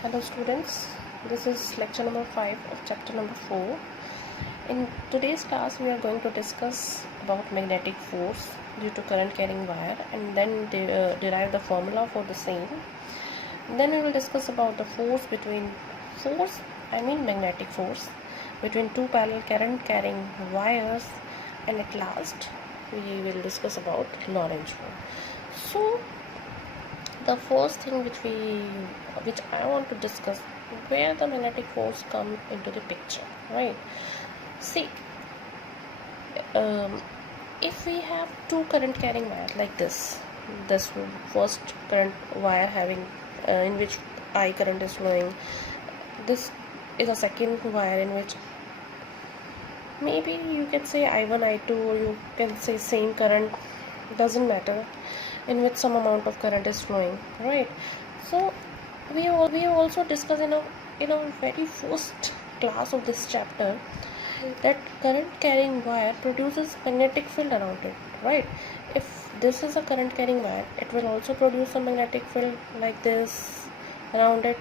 Hello students, this is lecture number 5 of chapter number 4. In today's class we are going to discuss about magnetic force due to current carrying wire and then derive the formula for the same. Then we will discuss about the magnetic force between two parallel current carrying wires, and at last we will discuss about Lorentz force. So the first thing which I want to discuss, where the magnetic force come into the picture, right? See, if we have two current carrying wires like this first current wire having in which I current is flowing, this is a second wire in which maybe you can say I1 I2 or you can say same current, doesn't matter, in which some amount of current is flowing, right? So we also discussed in a very first class of this chapter that current carrying wire produces magnetic field around it, right? If this is a current carrying wire, it will also produce a magnetic field like this around it.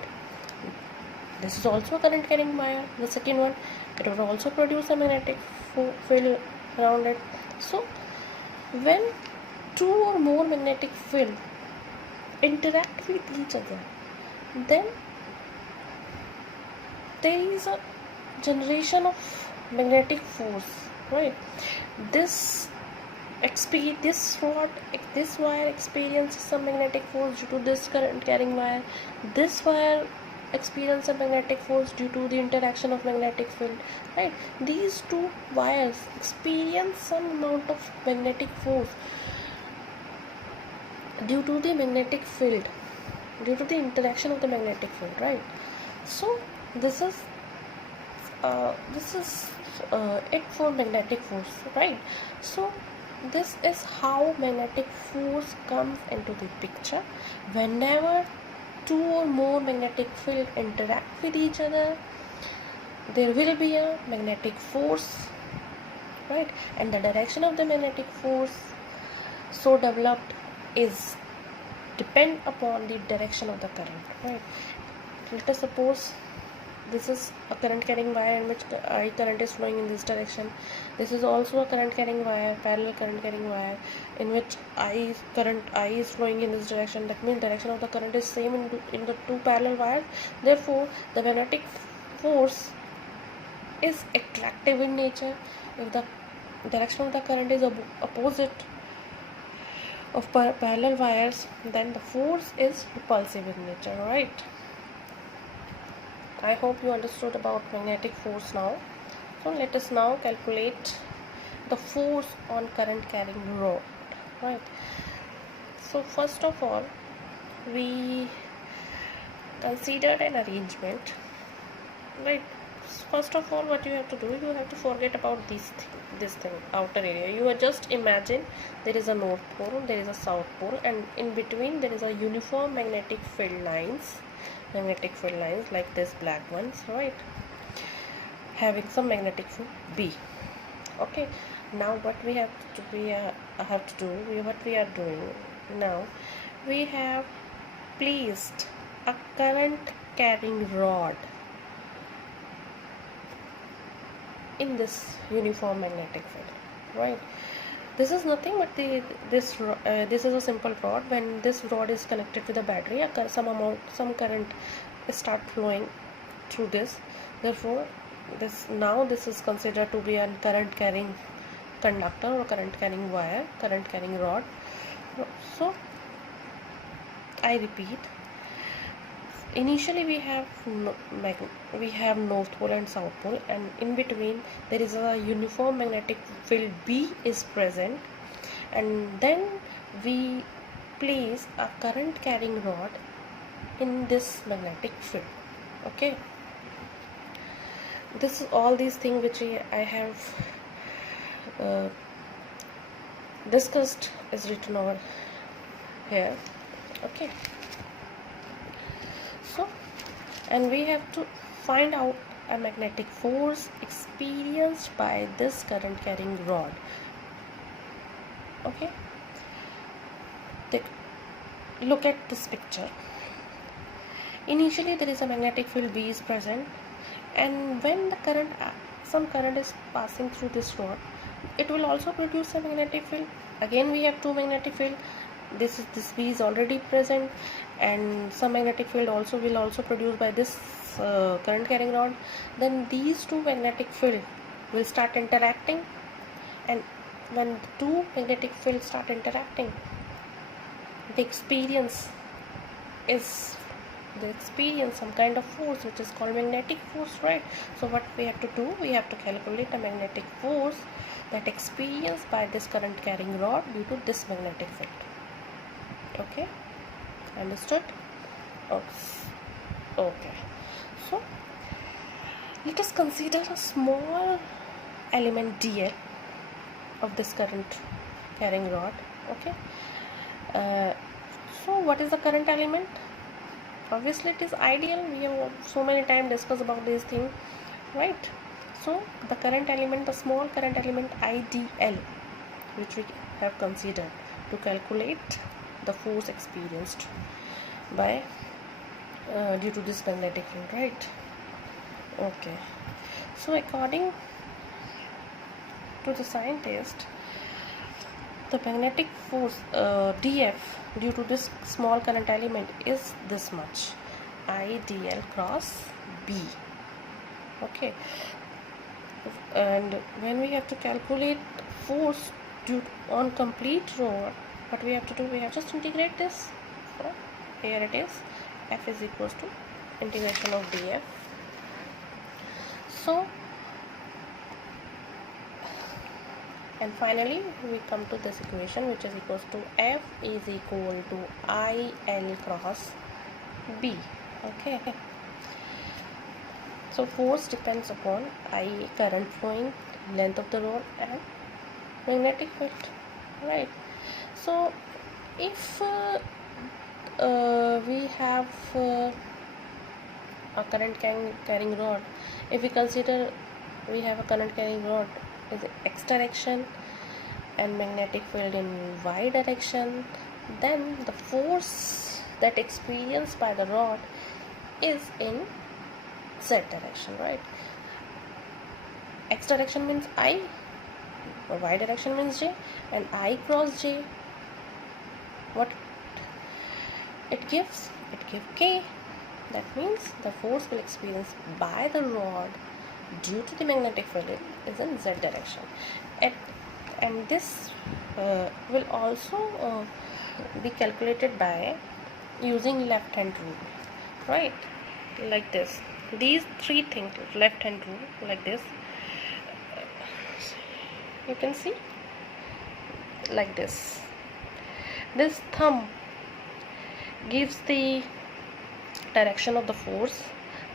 This is also a current carrying wire, the second one, it will also produce a magnetic field around it. So when two or more magnetic field interact with each other, then there is a generation of magnetic force, right? This wire experiences some magnetic force due to this current carrying wire. This wire experiences a magnetic force due to the interaction of magnetic field, right? These two wires experience some amount of magnetic force due to the magnetic field, due to the interaction of the magnetic field, right? So this is it for magnetic force, right? So this is how magnetic force comes into the picture. Whenever two or more magnetic field interact with each other, there will be a magnetic force, right? And the direction of the magnetic force so developed is depend upon the direction of the current, right? Let us suppose this is a current carrying wire in which I current is flowing in this direction. This is also a current carrying wire, parallel current carrying wire, in which I is flowing in this direction. That means direction of the current is same in the two parallel wires. Therefore the magnetic force is attractive in nature. If the direction of the current is opposite of parallel wires, then the force is repulsive in nature, right? I hope you understood about magnetic force now. So let us now calculate the force on current carrying rod, right? So first of all, we considered an arrangement, right? First of all, what you have to do, you have to forget about this thing, outer area. You just imagine there is a north pole, there is a south pole, and in between there is a uniform magnetic field lines like this black ones, right? Having some magnetic field B. Okay, now what we are doing now, we have placed a current carrying rod in this uniform magnetic field, right? This is nothing but this is a simple rod. When this rod is connected with the battery, some current start flowing through this. Therefore this is considered to be a current carrying conductor or current carrying wire, current carrying rod. So I repeat, initially we have north pole and south pole, and in between there is a uniform magnetic field B is present, and then we place a current carrying rod in this magnetic field. Okay, this is all these things which I have discussed is written over here. Okay, so, and we have to find out a magnetic force experienced by this current carrying rod. Okay, look at this picture. Initially there is a magnetic field B is present, and when the current some current is passing through this rod, it will also produce a magnetic field. Again we have two magnetic field. This B is already present, and some magnetic field also will also produced by this current carrying rod. Then these two magnetic field will start interacting, and when the two magnetic fields start interacting, they experience some kind of force which is called magnetic force, right? So what we have to do, we have to calculate a magnetic force that experienced by this current carrying rod due to this magnetic field. Okay, understood? Okay, so let us consider a small element dl of this current carrying rod. Okay, so what is the current element? Obviously it is ideal. We have so many times discussed about this thing, right? So the current element, the small current element IDL, which we have considered to calculate the force experienced by due to this magnetic field, right? Okay, so according to the scientist, the magnetic force dF due to this small current element is this much, IDL cross B. Okay, and when we have to calculate force due on complete rod, what we have to do, we have just integrate this. So here it is, F is equals to integration of dF. So, and finally we come to this equation, which is equals to F is equal to IL cross B. Okay, so force depends upon I, current flowing, length of the rod, and magnetic field, right? So if we have a current carrying rod, if we consider we have a current carrying rod is x direction and magnetic field in y direction, then the force that experienced by the rod is in z direction, right? X direction means I, or y direction means j, and I cross j, what it gives? It gives k. That means the force will experience by the rod due to the magnetic field is in z direction, and this will also be calculated by using left hand rule, right? Like this, these three things, left hand rule, like this, you can see like this. This thumb gives the direction of the force,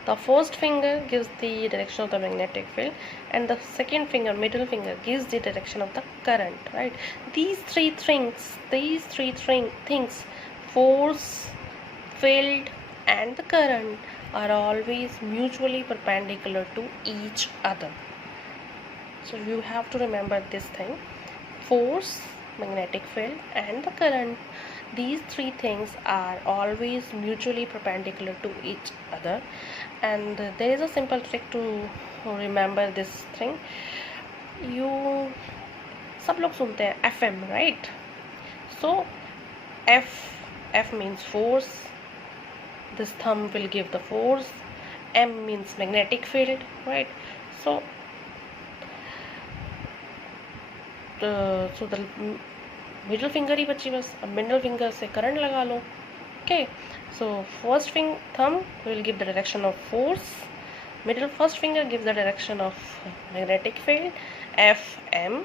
the first finger gives the direction of the magnetic field, and the second finger, middle finger, gives the direction of the current, right? These three things, force, field, and the current, are always mutually perpendicular to each other. So you have to remember this thing: force, magnetic field, and the current. These three things are always mutually perpendicular to each other, and there is a simple trick to remember this thing. You सब लोग सुनते हैं FM, right? So F means force, this thumb will give the force. M means magnetic field, right? So the middle finger ही बची बस, अब middle finger से current लगा लो. Okay, so first thumb will give the direction of force, first finger gives the direction of magnetic field, FMI,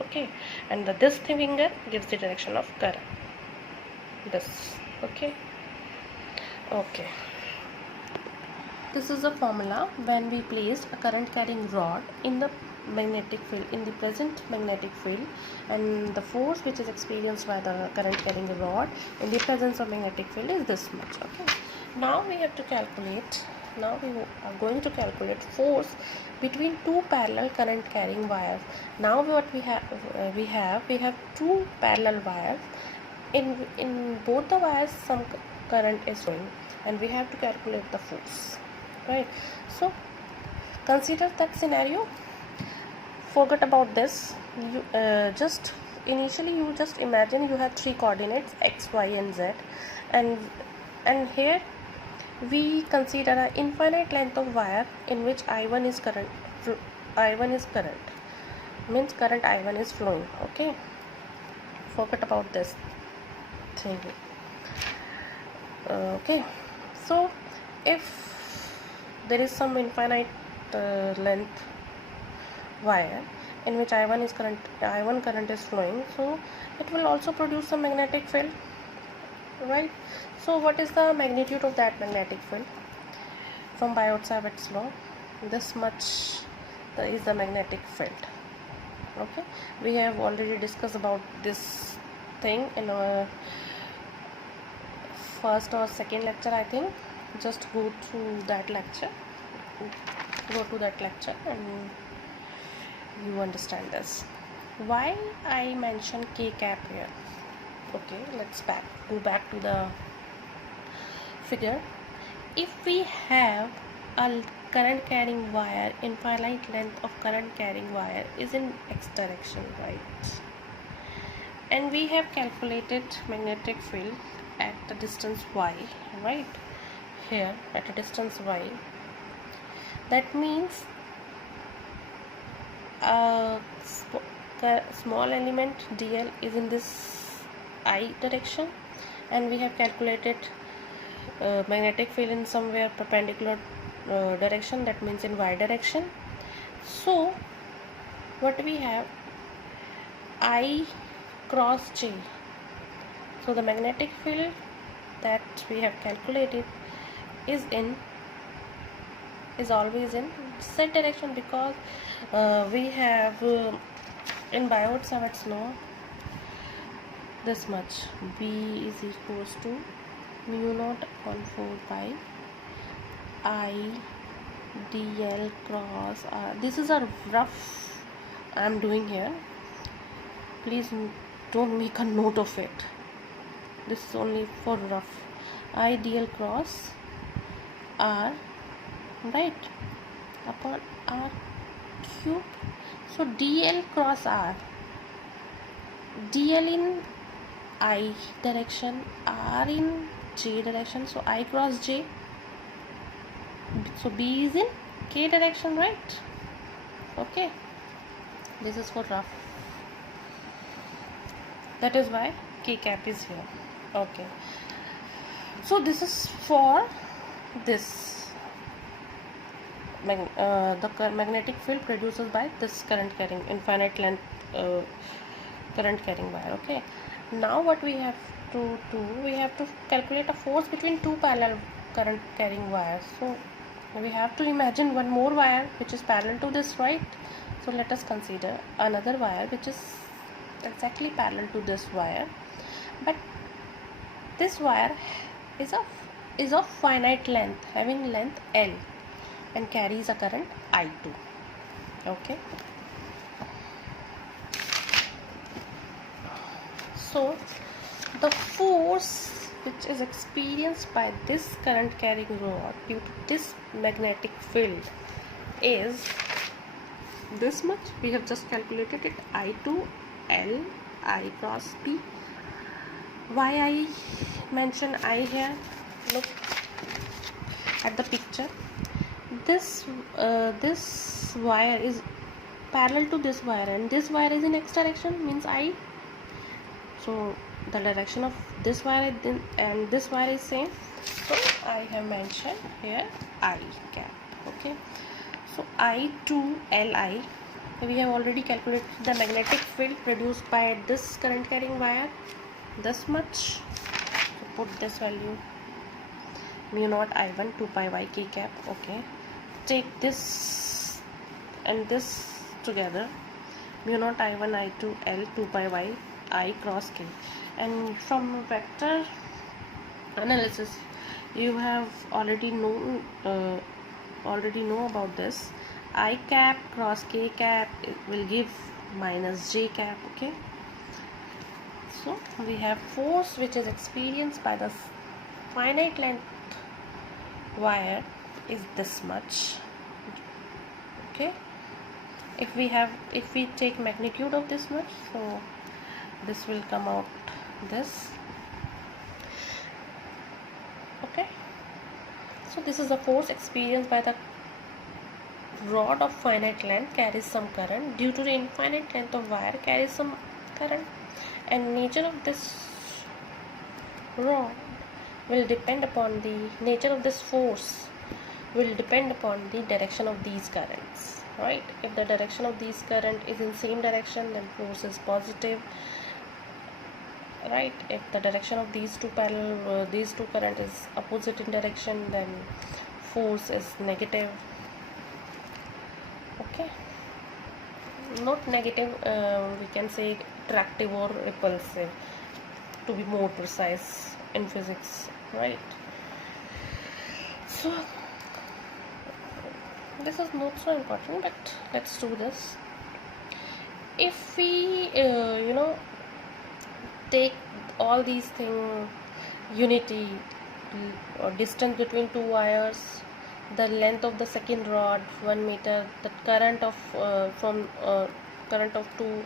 okay, and this finger gives the direction of current, this, okay. This is a formula when we placed a current carrying rod in the magnetic field, in the present magnetic field, and the force which is experienced by the current carrying rod in the presence of magnetic field is this much. Okay, now we have to calculate, now we are going to calculate force between two parallel current carrying wires. Now what we have two parallel wires. In both the wires current is flowing, and we have to calculate the force, right? So consider that scenario. Forget about this. You just initially you just imagine you have three coordinates x, y, and z, and here we consider an infinite length of wire in which I1 is current. I1 is current, means current I1 is flowing. Okay, forget about this thing. Okay, so if there is some infinite length wire in which I1 current is flowing, so it will also produce some magnetic field, right? So what is the magnitude of that magnetic field? From Biot-Savart's law, this much is the magnetic field. Okay, we have already discussed about this thing in our first or second lecture, I think. Just go to that lecture and you understand this. Why I mentioned K cap here? Okay, let's go back to the figure. If we have a current carrying wire, infinite length of current carrying wire is in x direction, right? And we have calculated magnetic field at the distance y, right? Here at a distance y, that means a small element dl is in this I direction, and we have calculated magnetic field in somewhere perpendicular direction, that means in y direction. So what we have, I cross j. So the magnetic field that we have calculated is always in z direction, because we have in Biot-Savart's law this much, B is equals to mu naught upon 4 pi I dl cross r. This is a rough I am doing here, please don't make a note of it. This is only for rough. I dl cross r, right, upon r cube. So dl cross r, dl in I direction, r in j direction, so I cross j, so b is in k direction, right? Okay, this is for rough, that is why k cap is here. Okay, so this is for this the magnetic field produced by this current carrying infinite length current carrying wire. Okay, now what we have to do, we have to calculate a force between two parallel current carrying wires. So we have to imagine one more wire which is parallel to this, right? So let us consider another wire which is exactly parallel to this wire, but this wire is of finite length, having length L, and carries a current I2. Okay, so the force which is experienced by this current carrying rod due to this magnetic field is this much. We have just calculated it, I2 L I cross B. Why I mention I here? Look at the picture. This wire is parallel to this wire, and this wire is in x direction, means I. So the direction of this wire and this wire is same, so I have mentioned here I cap. Okay, so I2 Li, we have already calculated the magnetic field produced by this current carrying wire, this much. So put this value, mu naught I1 2 pi y k cap. Okay, take this and this together, mu naught I1 I2 L 2 pi y I cross k. And from vector analysis you have already know about this. I cap cross k cap, it will give minus j cap. Okay, so we have force which is experienced by the finite length wire is this much. Okay, if we take magnitude of this much, so this will come out this. Okay, so this is the force experienced by the rod of finite length carries some current. Due to the infinite length of wire carries some current, and nature of this rod will depend upon the nature of this force will depend upon the direction of these currents, right? If the direction of these current is in same direction, then force is positive, right? If the direction of these two current is opposite in direction, then force is negative. Okay, not negative, we can say attractive or repulsive, to be more precise in physics, right? So this is not so important, but let's do this. If we take all these things, unity or distance between two wires, the length of the second rod 1 meter, the current of current of two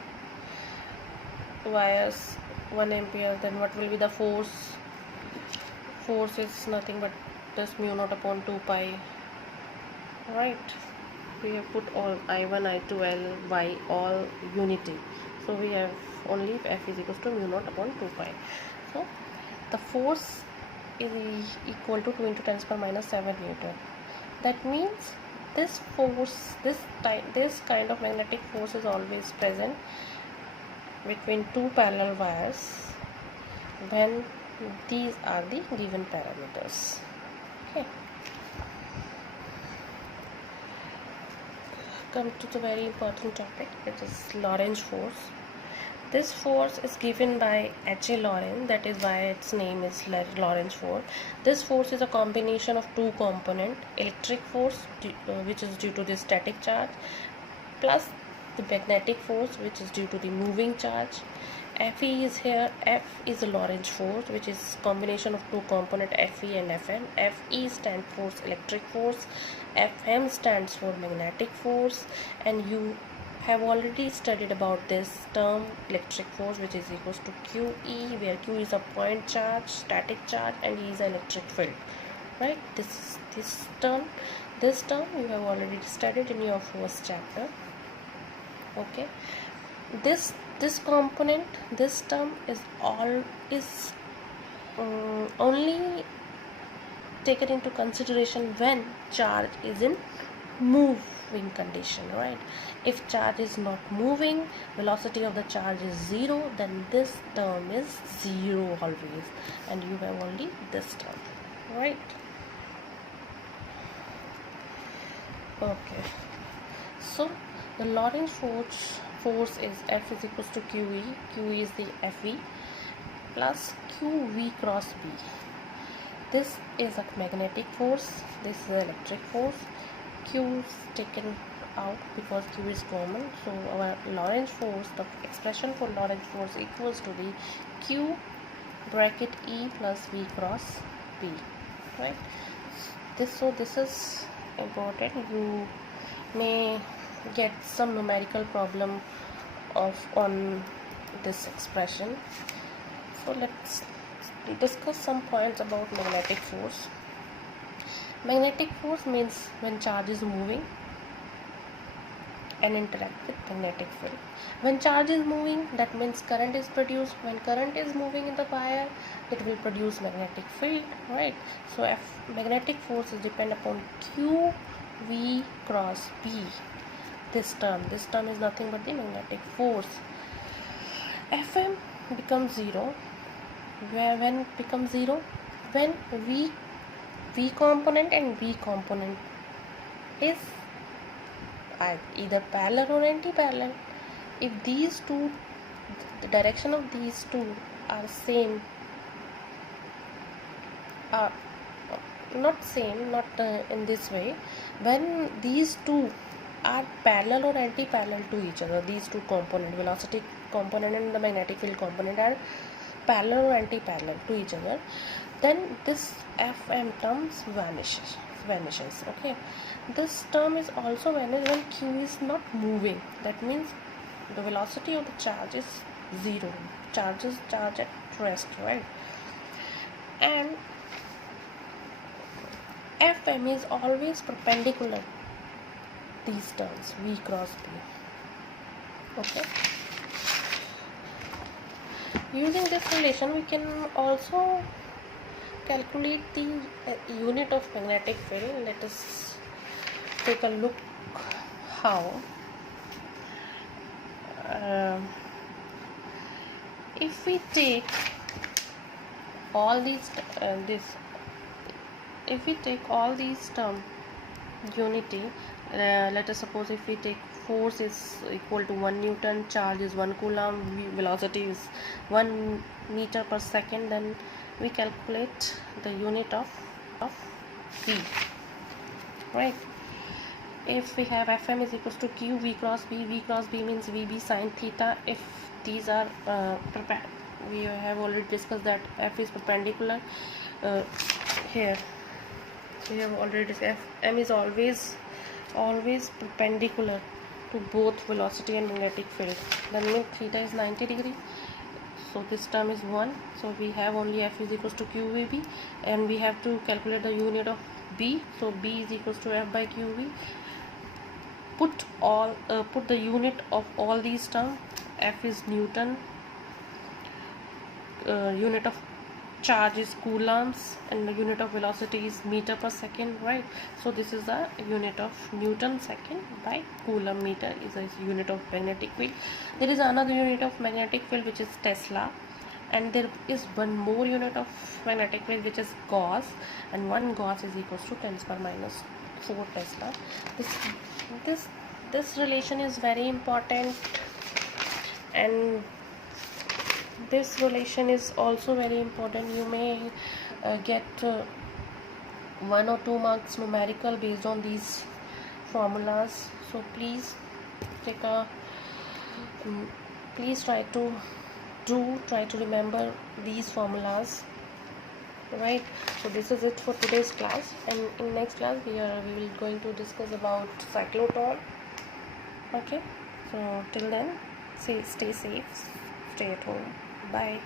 wires 1 ampere, then what will be the force? Force is nothing but just mu naught upon 2 pi, right? We have put all I1, I2, L, Y all unity, so we have only F is equals to mu naught upon 2 pi. So the force is equal to 2 into 10 to the power minus 7 Newton. That means this force, this kind of magnetic force is always present between two parallel wires when these are the given parameters. Okay, come to the very important topic, which is Lorentz force. This force is given by H.A. Lorentz, that is why its name is Lorentz force. This force is a combination of two components, electric force, which is due to the static charge, plus the magnetic force, which is due to the moving charge. Fe is here. F is a Lorentz force, which is combination of two components, Fe and Fm. Fe stands for electric force, Fm stands for magnetic force, and you have already studied about this term electric force, which is equals to QE, where Q is a point charge, static charge, and E is an electric field, right? This term you have already studied in your first chapter. Okay, this component, this term is only taken into consideration when charge is in moving condition, right? If charge is not moving, velocity of the charge is 0, then this term is 0 always, and you have only this term, right? Okay, so the Lorentz force is F is equals to QE. QE is the Fe plus QV cross B. This is a magnetic force, this is an electric force. Q is taken out because Q is common, so our Lorentz force, the expression for Lorentz force equals to the Q bracket E plus V cross B, right? This is important. You may get some numerical problem on this expression. So let's discuss some points about magnetic force. Magnetic force means when charge is moving and interact with magnetic field. When charge is moving, that means current is produced. When current is moving in the wire, it will produce magnetic field, right? So magnetic force is depend upon Q V cross B. This term is nothing but the magnetic force. Fm becomes 0. When it becomes 0? When V component and B component is either parallel or anti-parallel. If these two, the direction of these two are same, not same, not in this way, when these two are parallel or anti-parallel to each other, these two components, velocity component and the magnetic field component, are parallel or anti-parallel to each other, then this Fm terms vanishes. Okay, this term is also vanished when q is not moving. That means the velocity of the charge is zero. Charge at rest, right? And Fm is always perpendicular these terms v cross b. Okay, using this relation we can also calculate the unit of magnetic field. Let us take a look how. If we take all these if we take all these term unity, let us suppose if we take force is equal to 1 Newton, charge is 1 Coulomb, velocity is 1 meter per second, then we calculate the unit of v, right? If we have Fm is equals to q v cross b means vb sine theta. If these are we have already discussed that f is perpendicular. Here we have already discussed Fm is always perpendicular to both velocity and magnetic field. That means theta is 90 degree. So this term is 1. So we have only F is equals to QVB, and we have to calculate the unit of B. So B is equals to F by QV. Put the unit of all these terms. F is Newton. Unit of charge is coulombs, and the unit of velocity is meter per second, right? So this is the unit of Newton second by coulomb meter is a unit of magnetic field. There is another unit of magnetic field which is Tesla, and there is one more unit of magnetic field which is Gauss, and 1 Gauss is equals to 10 power minus 4 Tesla. This relation is very important, and this relation is also very important. You may get 1 or 2 marks numerical based on these formulas. So please please try to remember these formulas, right? So this is it for today's class, and in next class we will going to discuss about cyclotron. Okay, so till then, stay safe, stay at home. Bye.